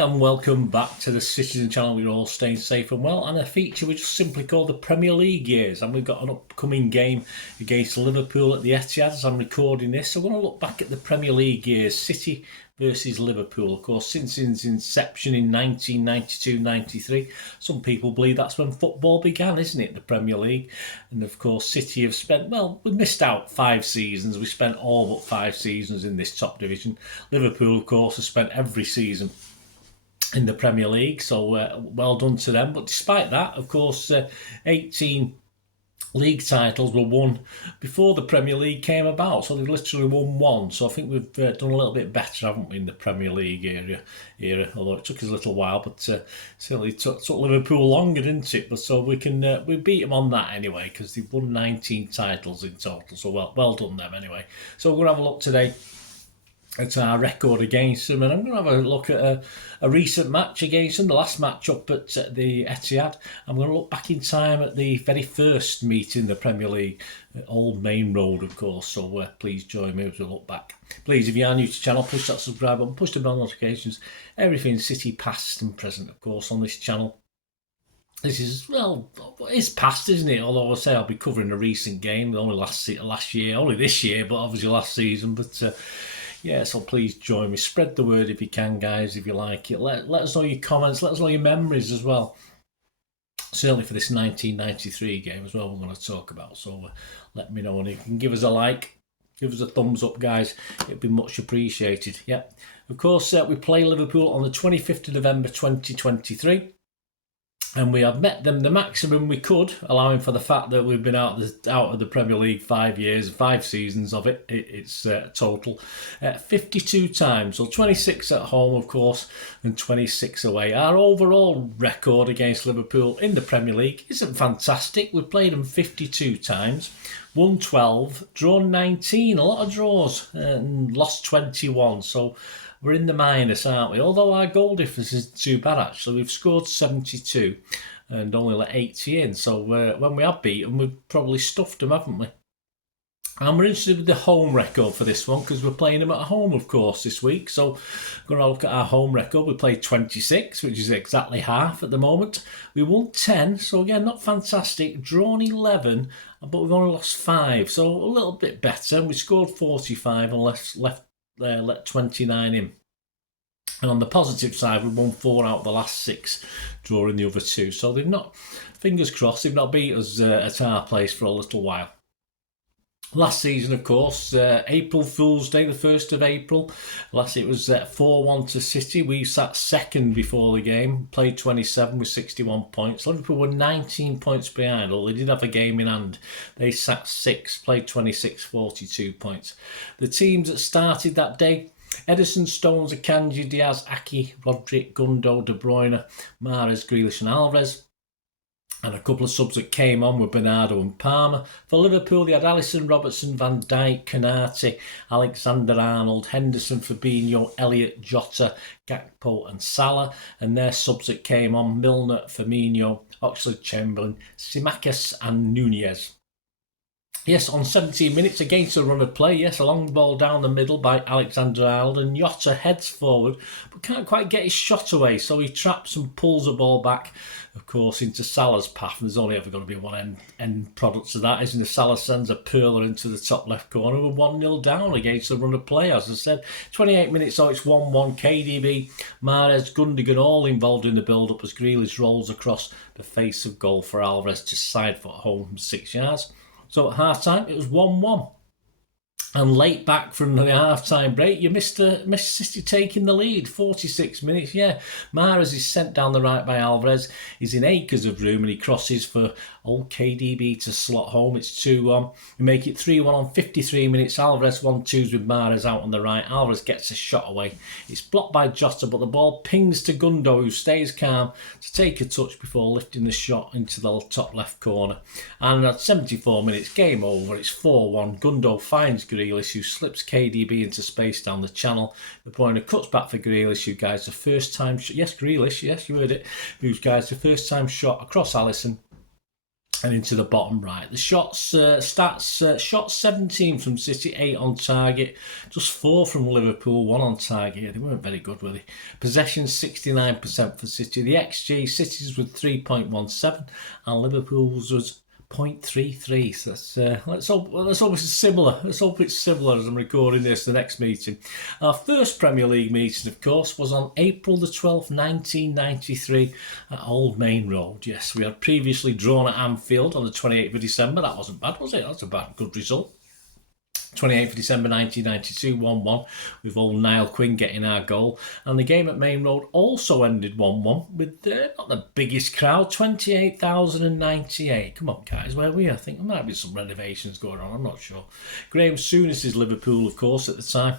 and welcome back to the Citizen channel. We're all staying safe and well, and a feature we just simply call the Premier League years. And we've got an upcoming game against Liverpool at the Etihad as I'm recording this. So we're going to look back at the Premier League years, City versus Liverpool. Of course, since its inception in 1992-93, some people believe that's when football began, isn't it? The Premier League. And of course, City have spent, well, we missed out 5 seasons. We spent all but 5 seasons in this top division. Liverpool, of course, has spent every season in the Premier League, so well done to them. But despite that, of course, 18 league titles were won before the Premier League came about, so they've literally won 1. So I think we've done a little bit better, haven't we, in the Premier League era, although it took us a little while, but certainly took Liverpool longer, didn't it? But so we beat them on that anyway, because they've won 19 titles in total, so well done them anyway. So we're going to have a look today at our record against them, and I'm going to have a look at a recent match against them, the last match up at the Etihad. I'm going to look back in time at the very first meeting in the Premier League at Old Maine Road, of course, so please join me as we look back. Please, if you are new to the channel, push that subscribe button, push the bell notifications, everything City past and present, of course, on this channel. This is, well, it's past, isn't it? Although I say I'll be covering a recent game, only last year, only this year, but obviously last season, but yeah, so please join me. Spread the word if you can, guys, if you like it. Let us know your comments. Let us know your memories as well. Certainly for this 1993 game as well we're going to talk about. So let me know. And if you can give us a like, give us a thumbs up, guys. It'd be much appreciated. Yeah. Of course, we play Liverpool on the 25th of November 2023. And we have met them the maximum we could, allowing for the fact that we've been out of the Premier League 5 years, 5 seasons of it. It's total 52 times, so 26 at home, of course, and 26 away. Our overall record against Liverpool in the Premier League isn't fantastic. We've played them 52 times, won 12, drawn 19, a lot of draws, and lost 21. So we're in the minus, aren't we? Although our goal difference isn't too bad, actually. We've scored 72 and only let 80 in. So when we have beaten, we've probably stuffed them, haven't we? And we're interested in the home record for this one because we're playing them at home, of course, this week. So we're going to look at our home record. We played 26, which is exactly half at the moment. We won 10, so again, not fantastic. Drawn 11, but we've only lost 5, so a little bit better. We scored 45 and let 29 in. And on the positive side, we've won 4 out of the last 6, drawing the other 2. So they've not, fingers crossed, they've not beat us at our place for a little while. Last season, of course, April Fool's Day, the 1st of April. Last it was 4-1 to City. We sat second before the game, played 27 with 61 points. Liverpool were 19 points behind, although they did have a game in hand. They sat 6th, played 26, 42 points. The teams that started that day: Ederson, Stones, Akanji, Diaz, Aki, Rodrick, Gundo, De Bruyne, Mahrez, Grealish and Alvarez. And a couple of subs that came on were Bernardo and Palmer. For Liverpool, they had Alisson, Robertson, Van Dijk, Canate, Alexander-Arnold, Henderson, Fabinho, Elliott, Jota, Gakpo and Salah. And their subs that came on: Milner, Firmino, Oxlade-Chamberlain, Tsimikas and Nunez. Yes, on 17 minutes against a run of play, yes, a long ball down the middle by Alexander-Arnold, and Jota heads forward but can't quite get his shot away, so he traps and pulls the ball back, of course, into Salah's path. And there's only ever going to be one end product to that, isn't there? Salah sends a pearler into the top left corner. We're 1-0 down against a run of play, as I said. 28 minutes, so it's 1-1. KDB, Mahrez, Gundogan all involved in the build-up as Grealish rolls across the face of goal for Alvarez to side foot home from 6 yards. So at half-time, it was 1-1. And late back from the half-time break, you missed City taking the lead. 46 minutes, yeah. Mahrez is sent down the right by Alvarez. He's in acres of room and he crosses for old KDB to slot home. It's 2-1. We make it 3-1 on 53 minutes. Alvarez 1-2s with Mahrez out on the right. Alvarez gets a shot away. It's blocked by Jota, but the ball pings to Gundo, who stays calm to take a touch before lifting the shot into the top left corner. And at 74 minutes, game over. It's 4-1. Gundo finds Grealish, who slips KDB into space down the channel. The pointer cuts back for Grealish, who guides the first time. Yes, Grealish, yes, you heard it. Who guides the first time shot across Alisson. and into the bottom right. The shots, shots 17 from City, 8 on target, just 4 from Liverpool, 1 on target. They weren't very good, were they? Possession 69% for City. The XG, City's with 3.17 and Liverpool's was 0.33. So let's hope it's similar. Let's hope it's similar as I'm recording this. The next meeting, our first Premier League meeting, of course, was on April the 12th, 1993, at Old Maine Road. Yes, we had previously drawn at Anfield on the 28th of December. That wasn't bad, was it? That's a good result. 28th of December 1992, 1-1, with old Niall Quinn getting our goal. And the game at Maine Road also ended 1-1 with not the biggest crowd, 28,098. Come on, guys, where are we? I think there might be some renovations going on, I'm not sure. Graham Souness's Liverpool, of course, at the time,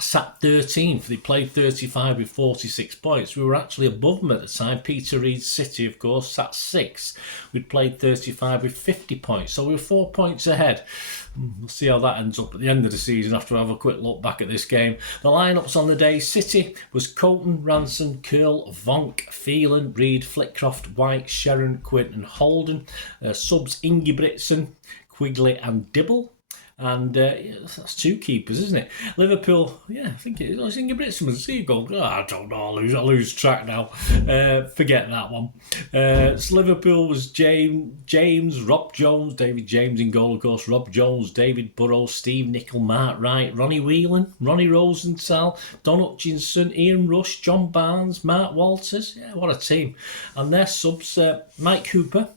sat 13th. They played 35 with 46 points. We were actually above them at the time. Peter Reid's City, of course, sat 6th. We'd played 35 with 50 points. So we were 4 points ahead. We'll see how that ends up at the end of the season after I have a quick look back at this game. The lineups on the day: City was Colton, Ranson, Curl, Vonk, Phelan, Reid, Flitcroft, White, Sharon, Quinn and Holden. Subs: Ingebrigtsen, Quigley and Dibble. And that's 2 keepers, isn't it? Liverpool, I think it was Ingebrigtsen was a goal. I don't know, I lose track now. Forget that one. So Liverpool was James, Rob Jones, David James in goal, of course, Rob Jones, David Burrows, Steve Nicol, Marc Wright, Ronnie Whelan, Ronnie Rosenthal, Don Hutchinson, Ian Rush, John Barnes, Mark Walters. Yeah, what a team. And their subs, Mike Cooper,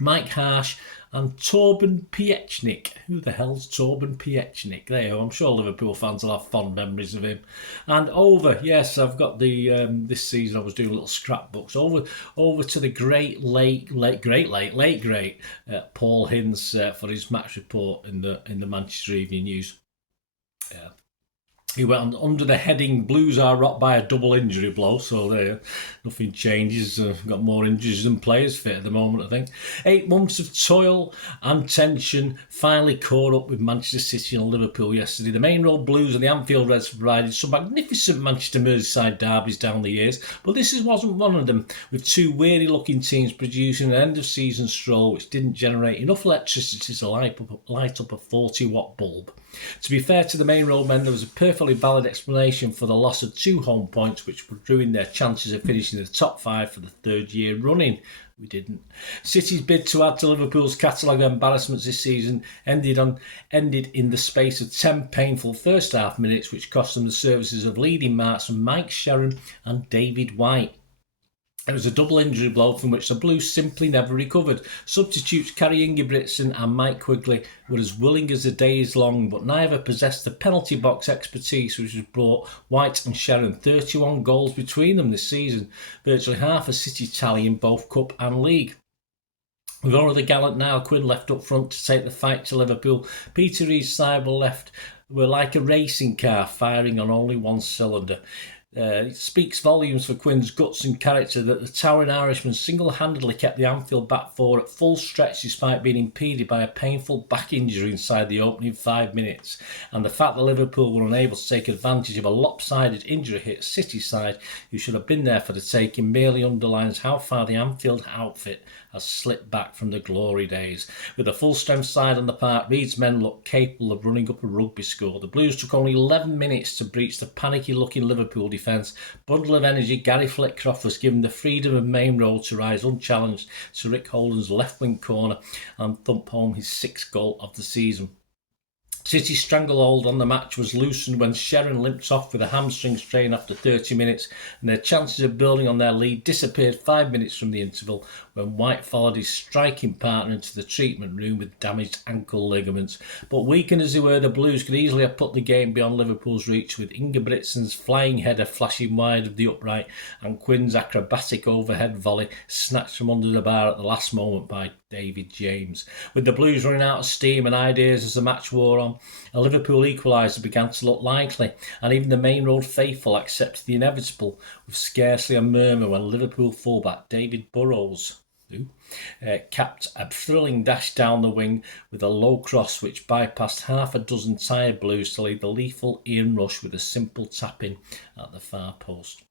Mike Harsh, and Torben Piechnik. Who the hell's Torben Piechnik? There you go. I'm sure Liverpool fans will have fond memories of him. And over, yes, I've got the this season I was doing little scrapbooks. Over to the late great Paul Hinds for his match report in the Manchester Evening News. Yeah. He went under the heading "Blues are rocked by a double injury blow," so there, nothing changes. Got more injuries than players fit at the moment, I think. 8 months of toil and tension finally caught up with Manchester City and Liverpool yesterday. The Maine Road Blues and the Anfield Reds provided some magnificent Manchester Merseyside derbies down the years, but this wasn't one of them, with 2 weary-looking teams producing an end-of-season stroll which didn't generate enough electricity to light up a 40-watt bulb. To be fair to the Maine Road men, there was a perfectly valid explanation for the loss of 2 home points which would ruin their chances of finishing in the top 5 for the 3rd year running. We didn't. City's bid to add to Liverpool's catalogue of embarrassments this season ended in the space of 10 painful first half minutes, which cost them the services of leading marksmen Mike Sharon and David White. It was a double injury blow from which the Blues simply never recovered. Substitutes Carrie Ingebrigtsen and Mike Quigley were as willing as the day is long, but neither possessed the penalty box expertise which has brought White and Sharon 31 goals between them this season, virtually half a City tally in both Cup and League. With only the gallant Niall Quinn left up front to take the fight to Liverpool, Peter Reid's side were like a racing car firing on only one cylinder. It speaks volumes for Quinn's guts and character that the towering Irishman single-handedly kept the Anfield back 4 at full stretch despite being impeded by a painful back injury inside the opening 5 minutes, and the fact that Liverpool were unable to take advantage of a lopsided injury hit City side who should have been there for the taking merely underlines how far the Anfield outfit has slipped back from the glory days. With a full-strength side on the park, Reid's men looked capable of running up a rugby score. The Blues took only 11 minutes to breach the panicky-looking Liverpool defence. Bundle of energy, Gary Flitcroft was given the freedom of Maine Road to rise unchallenged to Rick Holden's left-wing corner and thump home his 6th goal of the season. City's stranglehold on the match was loosened when Sharon limped off with a hamstring strain after 30 minutes, and their chances of building on their lead disappeared 5 minutes from the interval when White followed his striking partner into the treatment room with damaged ankle ligaments. But weakened as they were, the Blues could easily have put the game beyond Liverpool's reach, with Ingebrigtsen's flying header flashing wide of the upright and Quinn's acrobatic overhead volley snatched from under the bar at the last moment by David James. With the Blues running out of steam and ideas as the match wore on, a Liverpool equaliser began to look likely, and even the Maine Road faithful accepted the inevitable with scarcely a murmur when Liverpool fullback David Burrows capped a thrilling dash down the wing with a low cross which bypassed half a dozen tired Blues to lead the lethal Ian Rush with a simple tap-in at the far post.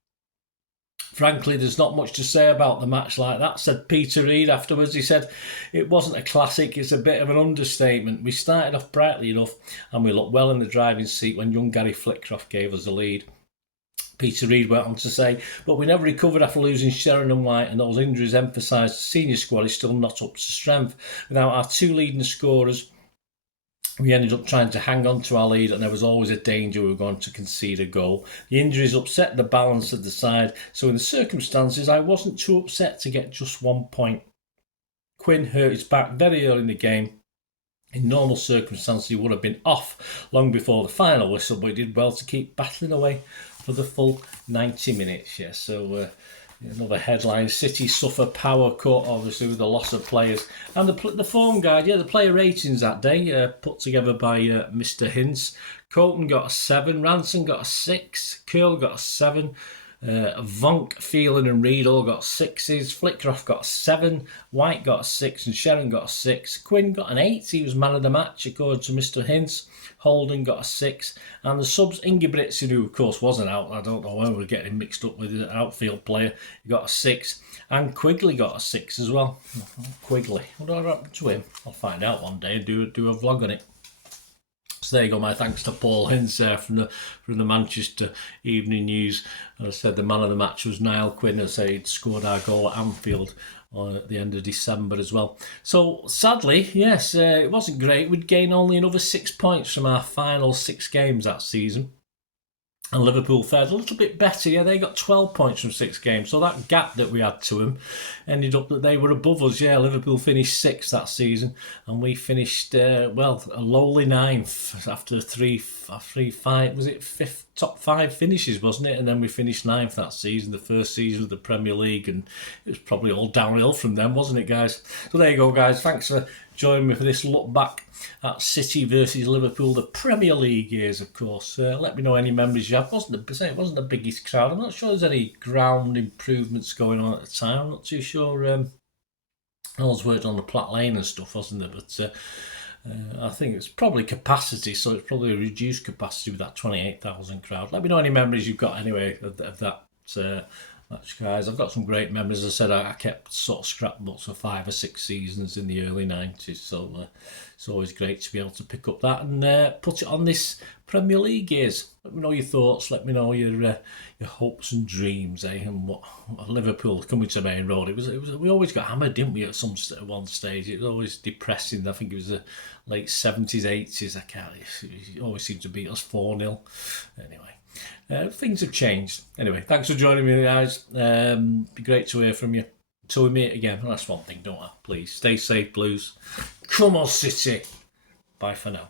Frankly, there's not much to say about the match like that, said Peter Reid afterwards. He said, it wasn't a classic, it's a bit of an understatement. We started off brightly enough and we looked well in the driving seat when young Gary Flitcroft gave us the lead. Peter Reid went on to say, but we never recovered after losing Sheringham White, and those injuries emphasised the senior squad is still not up to strength. Without our two leading scorers, we ended up trying to hang on to our lead, and there was always a danger we were going to concede a goal. The injuries upset the balance of the side, so in the circumstances I wasn't too upset to get just 1 point. Quinn hurt his back very early in the game. In normal circumstances he would have been off long before the final whistle, but he did well to keep battling away for the full 90 minutes. Yeah, so another headline, City suffer power cut, obviously, with the loss of players. And the form guide, the player ratings that day, put together by Mr. Hints. Creighton got a 7, Ranson got a 6, Curl got a 7, Vonk, Phelan and Reid all got 6s, Flitcroft got a 7, White got a 6 and Sheringham got a 6. Quinn got an 8, he was man of the match according to Mr. Hints. Holden got a 6, and the subs, Ingebrigtsen, who of course wasn't out, I don't know why we're getting mixed up with an outfield player, he got a 6, and Quigley got a 6 as well. Quigley, what happened to him? I'll find out one day and do a vlog on it. So there you go, my thanks to Paul Hinds there from the Manchester Evening News. As I said, the man of the match was Niall Quinn, as he'd scored our goal at Anfield at the end of December as well. So sadly, yes, it wasn't great. We'd gain only another 6 points from our final 6 games that season. And Liverpool fared a little bit better. Yeah, they got 12 points from 6 games. So that gap that we had to them ended up that they were above us. Yeah, Liverpool finished 6th that season. And we finished, a lowly 9th after 5, was it 5th, top 5 finishes, wasn't it? And then we finished 9th that season, the first season of the Premier League. And it was probably all downhill from them, wasn't it, guys? So there you go, guys. Thanks for joining me for this look back at City versus Liverpool, the Premier League years, of course. Let me know any memories you have. It wasn't the biggest crowd. I'm not sure there's any ground improvements going on at the time. I'm not too sure. I was working on the Platt Lane and stuff, wasn't there? But I think it's probably capacity, so it's probably a reduced capacity with that 28,000 crowd. Let me know any memories you've got anyway of that match, guys. I've got some great memories. As I said, I kept sort of scrapbooks for 5 or 6 seasons in the early 90s, so it's always great to be able to pick up that and put it on this Premier League years. Let me know your thoughts. Let me know your hopes and dreams, and what Liverpool coming to Maine Road. It was we always got hammered, didn't we? At one stage, it was always depressing. I think it was the late 70s, 80s. It always seemed to beat us 4-0. Anyway, things have changed. Anyway, thanks for joining me, guys. Be great to hear from you. Till we meet again. Well, that's one thing, don't I? Please stay safe, Blues. Come on, City. Bye for now.